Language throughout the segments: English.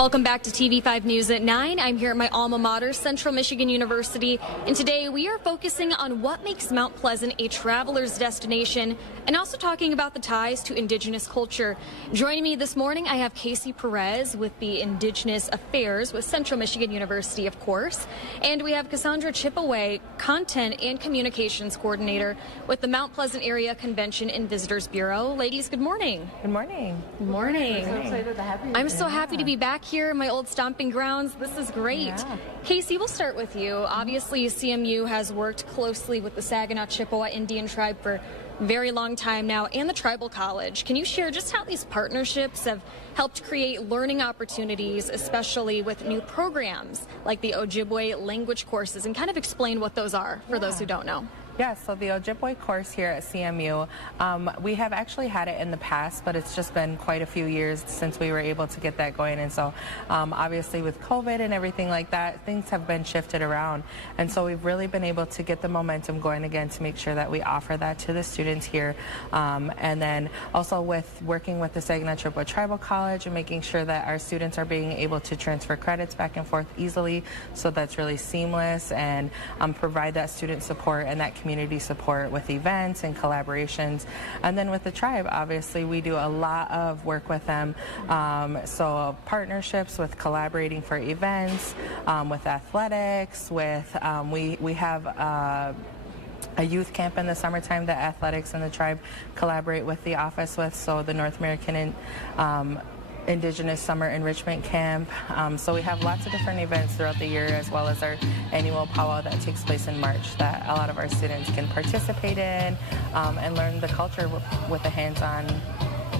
Welcome back to TV5 News at 9. I'm here at my alma mater, Central Michigan University, and today we are focusing on what makes Mount Pleasant a traveler's destination and also talking about the ties to Indigenous culture. Joining me this morning, I have Casey Perez with the Indigenous Affairs with Central Michigan University, of course, and we have Cassandra Chipaway, Content and Communications Coordinator with the Mount Pleasant Area Convention and Visitors Bureau. Ladies, good morning. Good morning. Good morning. I'm so excited to have you. I'm so happy to be back here in my old stomping grounds. This is great. Yeah. Casey, we'll start with you. Obviously, CMU has worked closely with the Saginaw Chippewa Indian tribe for a very long time now, and the Tribal College. Can you share just how these partnerships have helped create learning opportunities, especially with new programs like the Ojibwe language courses, and kind of explain what those are for those who don't know? Yeah, so the Ojibwe course here at CMU, we have actually had it in the past, but it's just been quite a few years since we were able to get that going. And so obviously with COVID and everything like that, things have been shifted around. And so we've really been able to get the momentum going again to make sure that we offer that to the students here. And then also with working with the Saginaw Chippewa Tribal College and making sure that our students are being able to transfer credits back and forth easily. So that's really seamless, and provide that student support and that community support with events and collaborations. And then with the tribe, obviously we do a lot of work with them, so partnerships with collaborating for events, with athletics, with we have a youth camp in the summertime that athletics and the tribe collaborate with the office with, so the North American Indigenous Summer Enrichment Camp. So we have lots of different events throughout the year, as well as our annual powwow that takes place in March that a lot of our students can participate in and learn the culture with a hands-on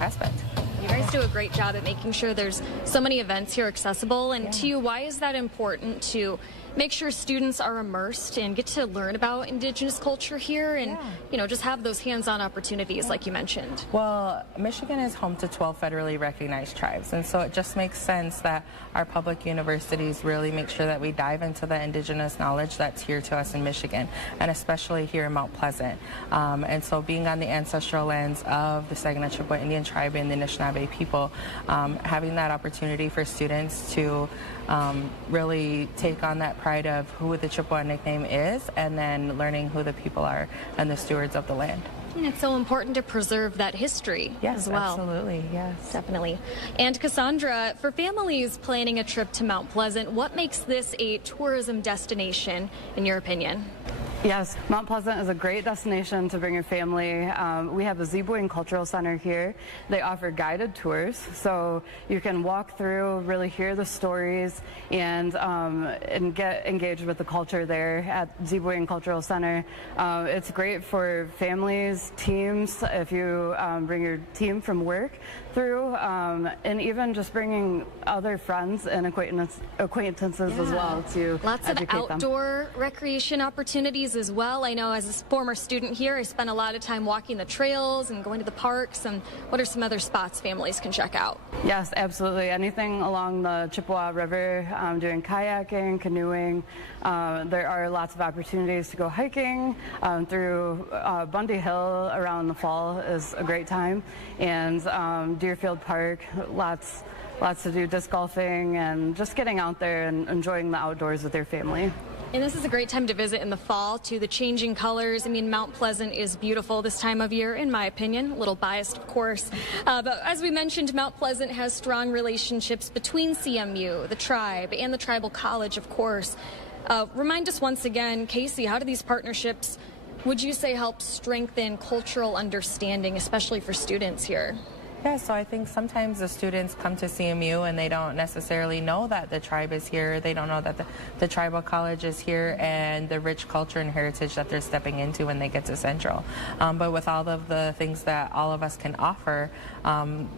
aspect. You guys do a great job at making sure there's so many events here accessible. And to you, why is that important to make sure students are immersed and get to learn about Indigenous culture here and, you know, just have those hands-on opportunities like you mentioned? Well, Michigan is home to 12 federally recognized tribes, and so it just makes sense that our public universities really make sure that we dive into the Indigenous knowledge that's here to us in Michigan, and especially here in Mount Pleasant. And so being on the ancestral lands of the Saginaw Chippewa Indian tribe and the Anishinaabe people, having that opportunity for students to really take on that pride of who the Chippewa nickname is, and then learning who the people are and the stewards of the land. And it's so important to preserve that history as well. Absolutely, yes. Definitely. And Cassandra, for families planning a trip to Mount Pleasant, what makes this a tourism destination, in your opinion? Yes, Mount Pleasant is a great destination to bring your family. We have a Zebouing Cultural Center here. They offer guided tours, so you can walk through, really hear the stories, and get engaged with the culture there at Zebouing Cultural Center. It's great for families, teams, if you bring your team from work through, and even just bringing other friends and acquaintances as well to lots of outdoor them. Recreation opportunities as well. I know as a former student here, I spent a lot of time walking the trails and going to the parks. And what are some other spots families can check out? Yes, absolutely. Anything along the Chippewa River, doing kayaking, canoeing. There are lots of opportunities to go hiking through Bundy Hill around the fall is a great time, and Deerfield Park, lots to do, disc golfing and just getting out there and enjoying the outdoors with your family. And this is a great time to visit in the fall, too. The changing colors. I mean, Mount Pleasant is beautiful this time of year, in my opinion. A little biased, of course. But as we mentioned, Mount Pleasant has strong relationships between CMU, the tribe, and the Tribal College, of course. Remind us once again, Casey, how do these partnerships, would you say, help strengthen cultural understanding, especially for students here? Yeah, so I think sometimes the students come to CMU and they don't necessarily know that the tribe is here. They don't know that the Tribal College is here and the rich culture and heritage that they're stepping into when they get to Central. But with all of the things that all of us can offer,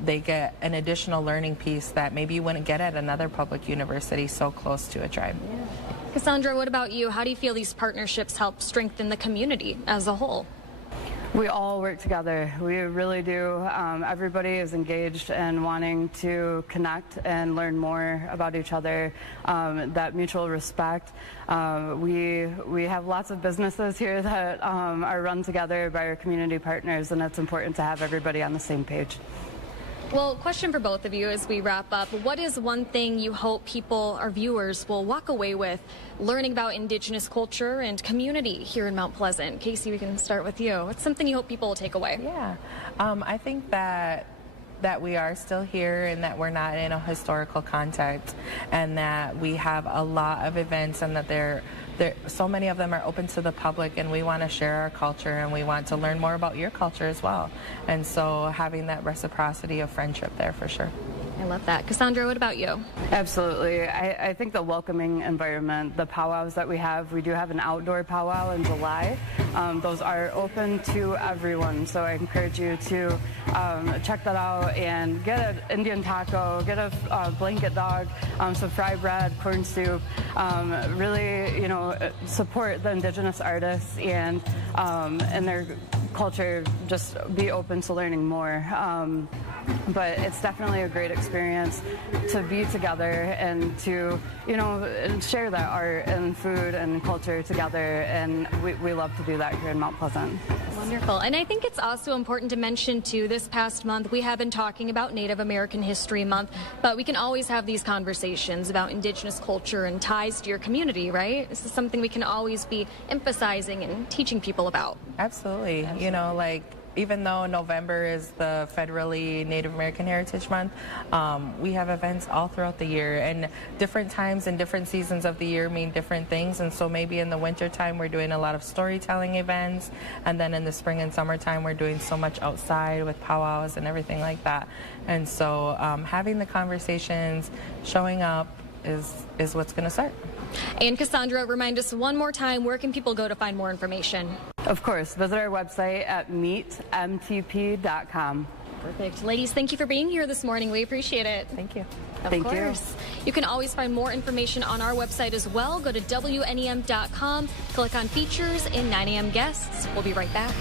they get an additional learning piece that maybe you wouldn't get at another public university so close to a tribe. Yeah. Cassandra, what about you? How do you feel these partnerships help strengthen the community as a whole? We all work together. We really do. Everybody is engaged and wanting to connect and learn more about each other. That mutual respect. We have lots of businesses here that are run together by our community partners, and it's important to have everybody on the same page. Well, question for both of you as we wrap up. What is one thing you hope people, our viewers, will walk away with learning about Indigenous culture and community here in Mount Pleasant? Casey, we can start with you. What's something you hope people will take away? Yeah, I think that we are still here and that we're not in a historical context, and that we have a lot of events, and that so many of them are open to the public, and we want to share our culture and we want to learn more about your culture as well. And so having that reciprocity of friendship there for sure. I love that. Cassandra, what about you? Absolutely. I think the welcoming environment, the powwows that we do have an outdoor powwow in July. Those are open to everyone, so I encourage you to check that out and get an Indian taco, get a blanket dog, some fry bread, corn soup. Really, support the Indigenous artists and their culture. Just be open to learning more. But it's definitely a great experience to be together and to, and share that art and food and culture together. And we love to do that here in Mount Pleasant. Wonderful. And I think it's also important to mention, too, this past month we have been talking about Native American History Month, but we can always have these conversations about Indigenous culture and ties to your community, right? This is something we can always be emphasizing and teaching people about. Absolutely. Even though November is the federally Native American Heritage Month, we have events all throughout the year, and different times and different seasons of the year mean different things. And so maybe in the winter time we're doing a lot of storytelling events, and then in the spring and summertime we're doing so much outside with powwows and everything like that. And so having the conversations, showing up is what's going to start. And Cassandra, remind us one more time, where can people go to find more information? Of course, visit our website at meetmtp.com. Perfect. Ladies, thank you for being here this morning. We appreciate it. Thank you. Thank you. You can always find more information on our website as well. Go to WNEM.com, click on features and 9 a.m. guests. We'll be right back.